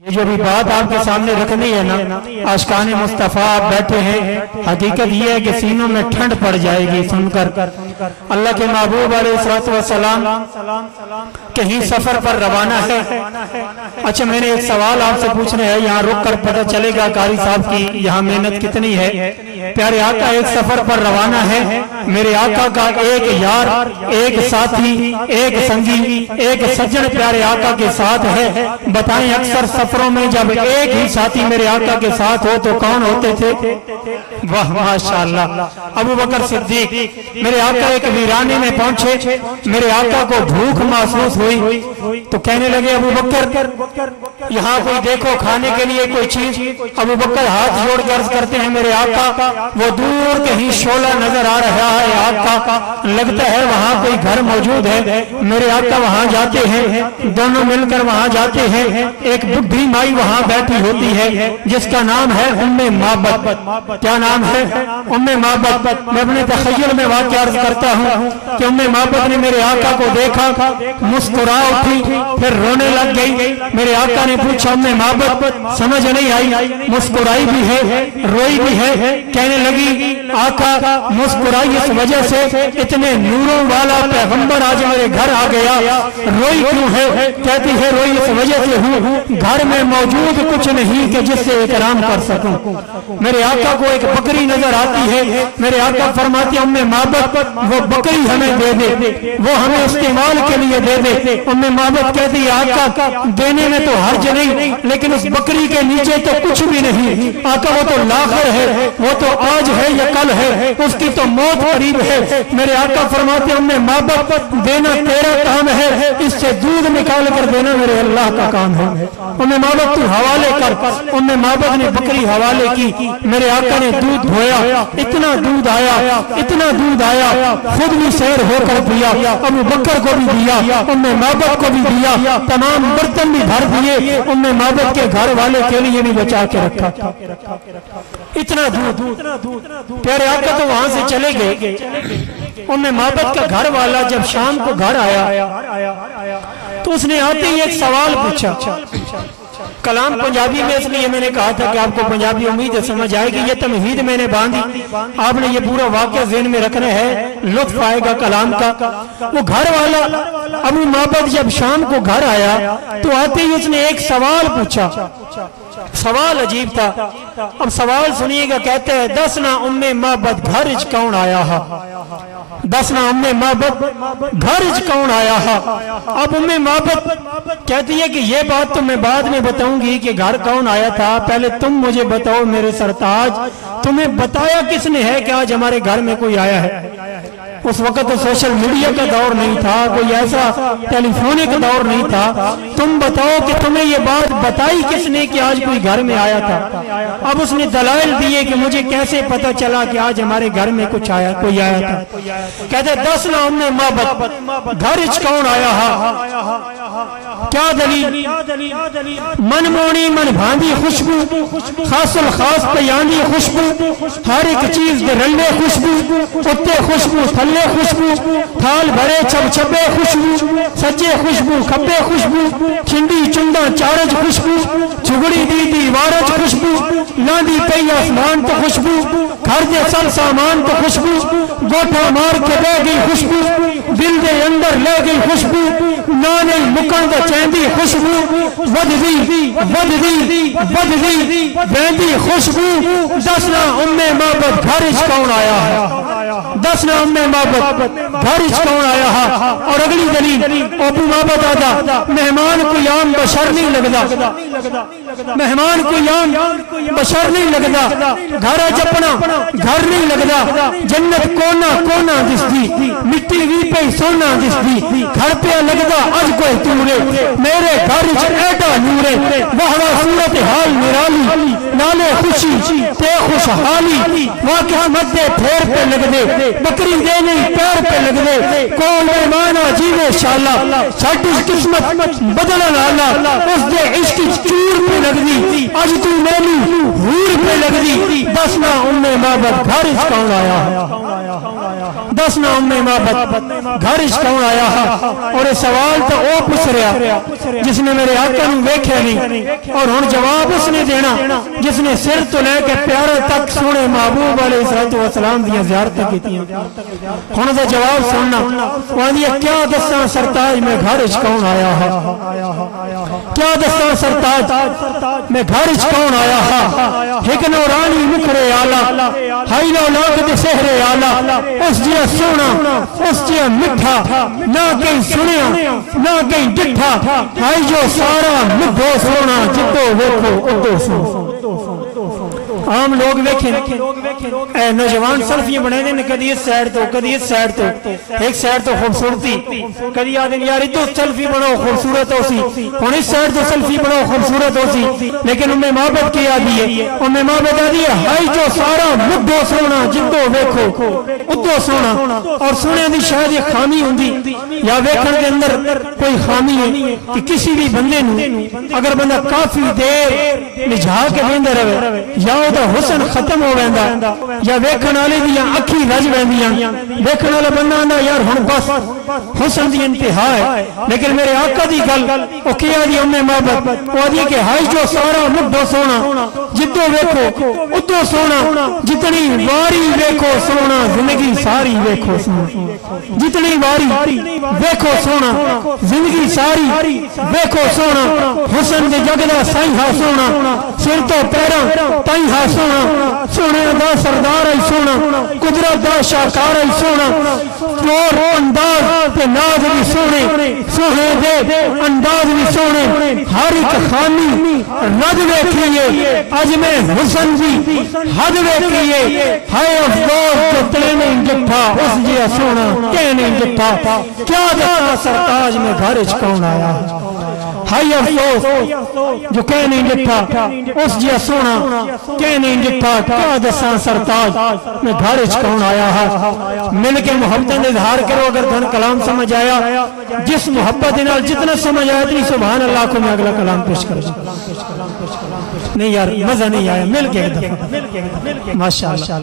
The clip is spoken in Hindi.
ये जो भी बात आपके सामने रखनी है ना, आशिकाने मुस्तफ़ा आप बैठे हैं, हकीकत ये है कि सीनों में ठंड पड़ जाएगी सुनकर। अल्लाह के महबूब अलैहिस्सलाम कहीं सफर पर रवाना है। अच्छा, मैंने एक सवाल आपसे पूछना है, यहाँ रुक कर पता चलेगा कारी साहब की यहाँ मेहनत कितनी है। प्यारे आका एक सफर पर रवाना है, मेरे आका का एक यार, एक साथी, एक संगी, एक सज्जन प्यारे आका के साथ है। बताएं अक्सर सफरों में जब एक ही साथी मेरे आका के साथ हो तो कौन होते थे? वाह माशाअल्लाह, अबू बकर सिद्दीक। मेरे आका एक वीराने में पहुंचे, मेरे आका को भूख महसूस हुई तो कहने लगे अबू बकर यहाँ कोई देखो खाने के लिए कोई चीज। अबू बकर हाथ जोड़ कर अर्ज करते हैं मेरे आका, वो दूर कहीं शोला नजर आ रहा है आका, लगता है वहाँ कोई घर मौजूद है। मेरे आका वहाँ जाते हैं, दोनों मिलकर वहाँ जाते हैं। एक बुढ़ी माई वहाँ बैठी होती है जिसका नाम है उम्मे माबद। क्या नाम है? उम्मे माबद। मैं अपने तखय्युल में वाक़या अर्ज करता हूँ कि उम्मे माबद ने मेरे आका को देखा, मुस्कुरा उठी, फिर रोने लग गई। मेरे आका ने पूछा उम्मे माबद समझ नहीं आई? मुस्कुराई भी है, रोई भी है। कहने लगी आका मुस्कुराई इस वजह से, इतने नूरों वाला पैगंबर आज मेरे घर आ गया। रोई क्यों है? कहती है रोई इस वजह से हूँ, घर में मौजूद कुछ नहीं कि जिससे इकराम कर सकूं। मेरे आका को एक बकरी नजर आती है, मेरे आका फरमाते हैं उम्मे माबद वो बकरी हमें दे दे, वो हमें इस्तेमाल के लिए दे दे। उम्मे माबद कहती है आका देने में तो हर्ज नहीं, लेकिन उस बकरी के नीचे तो कुछ भी नहीं। आका वो तो लाखर है, वो तो आज है या कल है, उसकी तो मौत करीब है। मेरे आका फरमाते हैं उम्मे माबद देना तेरा काम है, इससे दूध निकाल कर देना मेरे अल्लाह का काम है। उम्मे माबद तू हवाले कर। उम्मे माबद ने बकरी हवाले की, मेरे आका ने दूध धोया, इतना दूध आया, इतना दूध आया, खुद भी सैर होकर पिया, अबू बकर को भी दिया, उम्मे माबद को भी दिया, तमाम बर्तन भी भर दिए, उम्मे माबद के घर वाले के लिए भी बचा के रखा। इतना दूध। प्यारे आका तो वहां से चले गए। उम्मे माबद का घर वाला जब शाम को घर आया तो उसने आते ही एक सवाल पूछा। कलाम पंजाबी में, इसलिए मैंने कहा था कि आपको पंजाबी उम्मीद है समझ आएगी। ये तमहीद मैंने बांधी, आपने ये पूरा वाक़या ज़हन में रखना है, लुत्फ आएगा कलाम का। वो घर वाला अबू माबद जब शाम को घर आया तो आते ही उसने एक सवाल पूछा। सवाल अजीब था, अब सवाल सुनिएगा। कहते हैं दसना उम्मे माबद घर च कौन आया हा? दसना उम्मे माबद घर च कौन आया हा? अब उम्मे माबद कहती है कि ये बात तो मैं बाद में बताऊंगी कि घर कौन आया था, पहले तुम मुझे बताओ मेरे सरताज, तुम्हें बताया किसने है कि आज हमारे घर में कोई आया है? उस वक्त तो सोशल मीडिया का दौर नहीं था, कोई ऐसा टेलीफोनिक दौर नहीं था। तुम बताओ कि तुम्हें ये बात बताई किसने कि आज कोई घर में आया था? अब उसने दलाइल दिए कि मुझे कैसे पता चला कि आज हमारे घर में कोई आया था। कहते दसना उम्मे माबद घर च कौन आया हा? क्या दलील? मन मोनी मन भांदी खुशबू, खासुल खास पयांदी खुशबू, हर एक चीज दे रंगे खुशबू, उत्ते खुशबू थल्ले खुशबू, थाल भरे छब छबे खुशबू, सज्जे खुशबू खब्बे खुशबू, छिंडी चुंडा चारज खुशबू, झुगड़ी दी वारज खुशबू, लांदी पई आसमान तो खुशबू, घर दे सब सामान तो खुशबू, गोठा मार के ले गई खुशबू, दिल दे अंदर ले गई खुशबू, नाने मुकन दा चैंदी खुशबू, वधदी बेंदी खुशबू। दसना उम्मे माबद घर च कौन आया है? दसना उम्मे माबद घर च कौन आया है? और अगली दलील अबू माबद आदा मेहमान कोई आम बशर नहीं लगता, मेहमान कोई आम बशर नहीं लगता, घर अपना घर नहीं लगता, जन्नत कोना कोना दिसदी, मिट्टी भी पे सोना दिसदी, घर पे लगता अज कोई तूरे, मेरे घर च ऐडा नूरे, वाह सूरत हाल निराली, नाले खुशी ते खुशहाली, वाक़या मद्दे फेर पे लगदे, बकरी दे नहीं पैर पे लगदे, कौन मेहमान जीवे शाला, साडी किस्मत बदलन आला, उस दे इश्क चूर पे लगदी, अज तू मैनू हूर पे लगदी। दसना उम्मे माबद घर च कौन आया? दस ना उम्मे मोहब्बत घर च कौन आया है? और ये सवाल तो वो पूछ रहा जिसने मेरे आका नूं वेख्या नहीं, और हुण जवाब उसने देना जिसने सिर तो लेके प्यारे तक सोने महबूब अलैहिस्सलाम दी ज़ियारत कीतियां। हुण दा जवाब सुनना, कहंदी है क्या दस्सां सरताज मैं घर च कौन आया है? क्या दस्सां सरताज मैं घर च कौन आया है? एक नूरानी मुखरे आला हाई लो लाख दे सेहरे आला, उस जिया सोना उस जिया मिठा ना कहीं सुनिया ना कहीं डिठा, हाई जो सारा मुद्धो सोना जितो वेखो उतो सोना। आम लोग वेखे नौजवान सेल्फियां बने ने, कदी इस साइड तो कदी इस साइड तो, एक साइड तो खूबसूरती, कदी आदे यार इतो सेल्फी बनाओ खूबसूरत हो सी, हुण इस साइड तो सेल्फी बनाओ खूबसूरत हो सी। लेकिन उम्मे मोहब्बत की आदि है, उम्मे मोहब्बत आदि है हाई जो सारा मुद्धो सोना जितो वेखो उतो सोना। और सोने की शायद ये खामी होंदी या वेखण के अंदर कोई खामी है कि किसी भी बंदे नूं अगर बंदा काफी देर निझा के वेंदा रहे या हुसन खत्म हो वेंदा या वेखण वाले दी अखी रज वेंदियां, वेखण वाला बंदा आंदा यार हुण बस हुसन दी इंतहा है। लेकिन मेरे आका दी गल ओ किया दी उम्मे मोहब्बत ओ दी के हाई जो सारा मुद्धो सोना जितो वेखो उतो सोना, जितनी वारी वेखो सोना जिंदगी सारी वेखो सोना, जितनी वारी वेखो सोना जिंदगी सारी वेखो सोना। हुसन दे जग दा साईं हा सोना, सिर तो पैरां ताईं हा सोना, सोने दा सरदार है सोना, कुदरत दा शाहकार है सोना। जोर अंदाज ते नाज भी सोने, सोने दे अंदाज भी सोने, हर एक खामी रद वेखिए अज मैं हुसन दी हद वेखिए। हाय अफसोस जो ते नहीं जिठा उस जिया सोना के नहीं जिठा, क्या दस्सां सरताज में घर च कौन आया? हाय अफसोस जो कह नहीं जिठा उस जिया सोना कह नहीं जिठा, क्या दस्सां सरताज में घर च कौन आया है? मिल के मुहब्बत का इजहार करो। अगर धन कलाम समझ आया, जिस मुहब्बत नाल जितना समझ आया इतनी सुभान अल्लाह को मैं अगला कलाम पेश करूँ। नहीं यार मजा नहीं आया, मिल के एक दफा माशाअल्लाह।